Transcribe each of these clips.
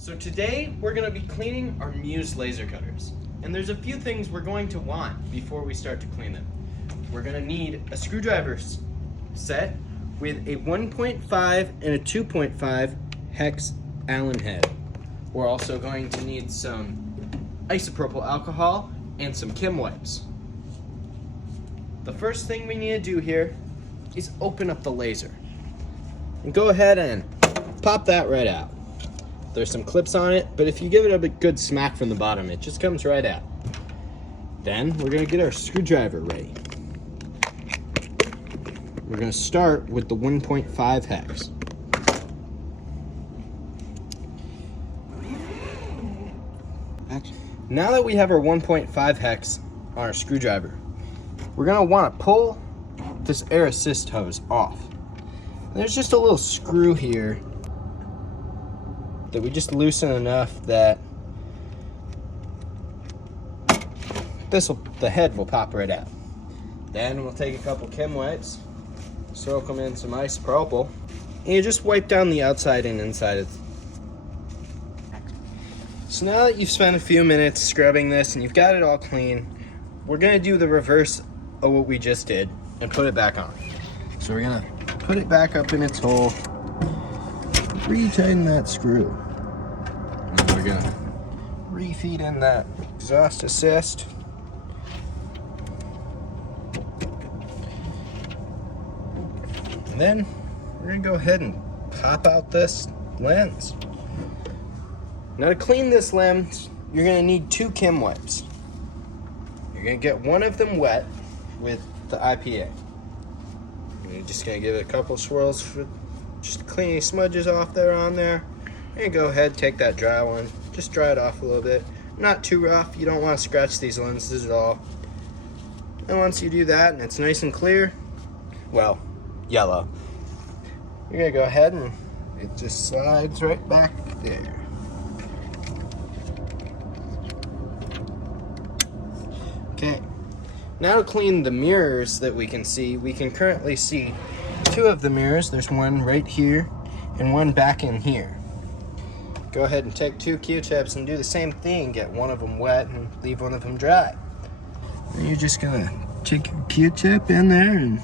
So today we're going to be cleaning our Muse laser cutters. And there's a few things we're going to want before we start to clean them. We're going to need a screwdriver set with a 1.5 and a 2.5 hex Allen head. We're also going to need some isopropyl alcohol and some Kim wipes. The first thing we need to do here is open up the laser. And go ahead and pop that right out. There's some clips on it, but if you give it a good smack from the bottom, it just comes right out. Then we're gonna get our screwdriver ready. We're gonna start with the 1.5 hex. Now that we have our 1.5 hex on our screwdriver, we're gonna wanna pull this air assist hose off. And there's just a little screw here that we just loosen enough that the head will pop right out. Then we'll take a couple Kim wipes, soak them in some isopropyl, and you just wipe down the outside and inside of it. So now that you've spent a few minutes scrubbing this and you've got it all clean, we're gonna do the reverse of what we just did and put it back on. So we're gonna put it back up in its hole, retighten that screw, and then we're gonna refeed in that exhaust assist. And then we're gonna go ahead and pop out this lens. Now to clean this lens, you're gonna need 2 Kim wipes. You're gonna get one of them wet with the IPA. You're just gonna give it a couple swirls for just clean any smudges off there on there. And go ahead, take that dry one, just dry it off a little bit. Not too rough, you don't wanna scratch these lenses at all. And once you do that and it's nice and clear, well, yellow, you're gonna go ahead and it just slides right back there. Okay, now to clean the mirrors that we can see, we can currently see 2 of the mirrors. There's one right here and one back in here. Go ahead and take 2 Q-tips and do the same thing. Get one of them wet and leave one of them dry. And you're just gonna take your Q-tip in there and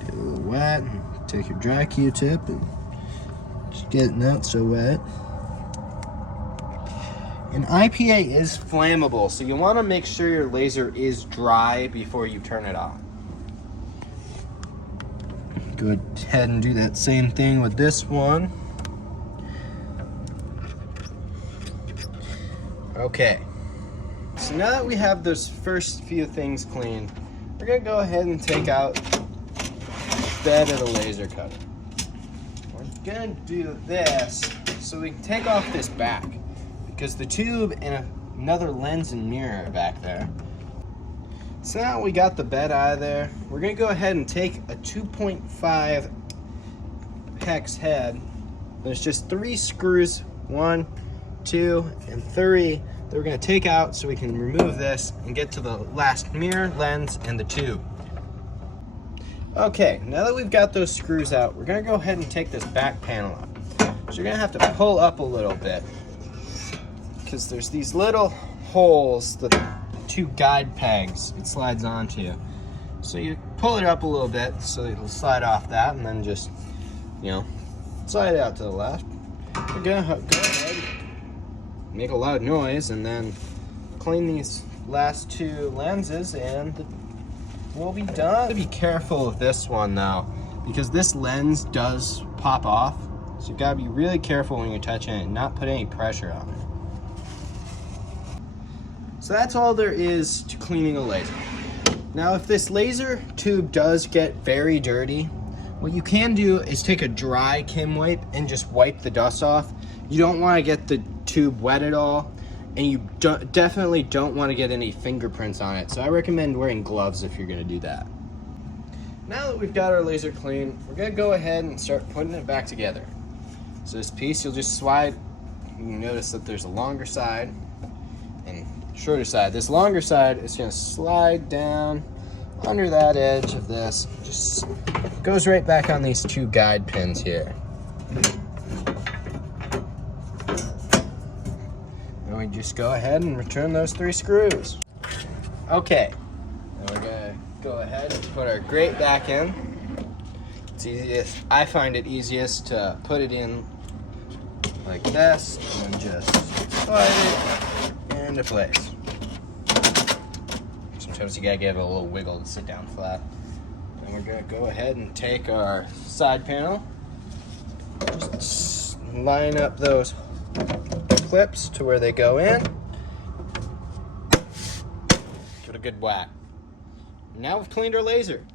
get a little wet. And take your dry Q-tip and just get it not so wet. And IPA is flammable, so you want to make sure your laser is dry before you turn it on. Go ahead and do that same thing with this one. Okay, so now that we have those first few things clean, we're going to go ahead and take out the bed of the laser cutter. We're going to do this so we can take off this back, because the tube and another lens and mirror are back there. So now we got the bed out of there, we're gonna go ahead and take a 2.5 hex head. There's just 3 screws, 1, 2, and 3 that we're gonna take out so we can remove this and get to the last mirror, lens, and the tube. Okay, now that we've got those screws out, we're gonna go ahead and take this back panel out. So you're gonna have to pull up a little bit, because there's these little holes that the 2 guide pegs it slides onto. So you pull it up a little bit so it'll slide off that, and then just, slide it out to the left. We're gonna go ahead, make a loud noise, and then clean these last 2 lenses, and we'll be done. Be careful of this one though, because this lens does pop off. So you've got to be really careful when you're touching it and not put any pressure on it. So that's all there is to cleaning a laser. Now if this laser tube does get very dirty, what you can do is take a dry Kim wipe and just wipe the dust off. You don't want to get the tube wet at all, and you definitely don't want to get any fingerprints on it. So I recommend wearing gloves if you're going to do that. Now that we've got our laser clean, we're going to go ahead and start putting it back together. So this piece, you'll just slide. You notice that there's a longer side and shorter side. This longer side is going to slide down under that edge of this. Just goes right back on these 2 guide pins here. just go ahead and return those 3 screws. Okay, now we're gonna go ahead and put our grate back in. It's easiest, I find it easiest to put it in like this and just slide it into place. Sometimes you gotta give it a little wiggle to sit down flat. And we're gonna go ahead and take our side panel, just line up those clips to where they go in. Give it a good whack. Now we've cleaned our laser.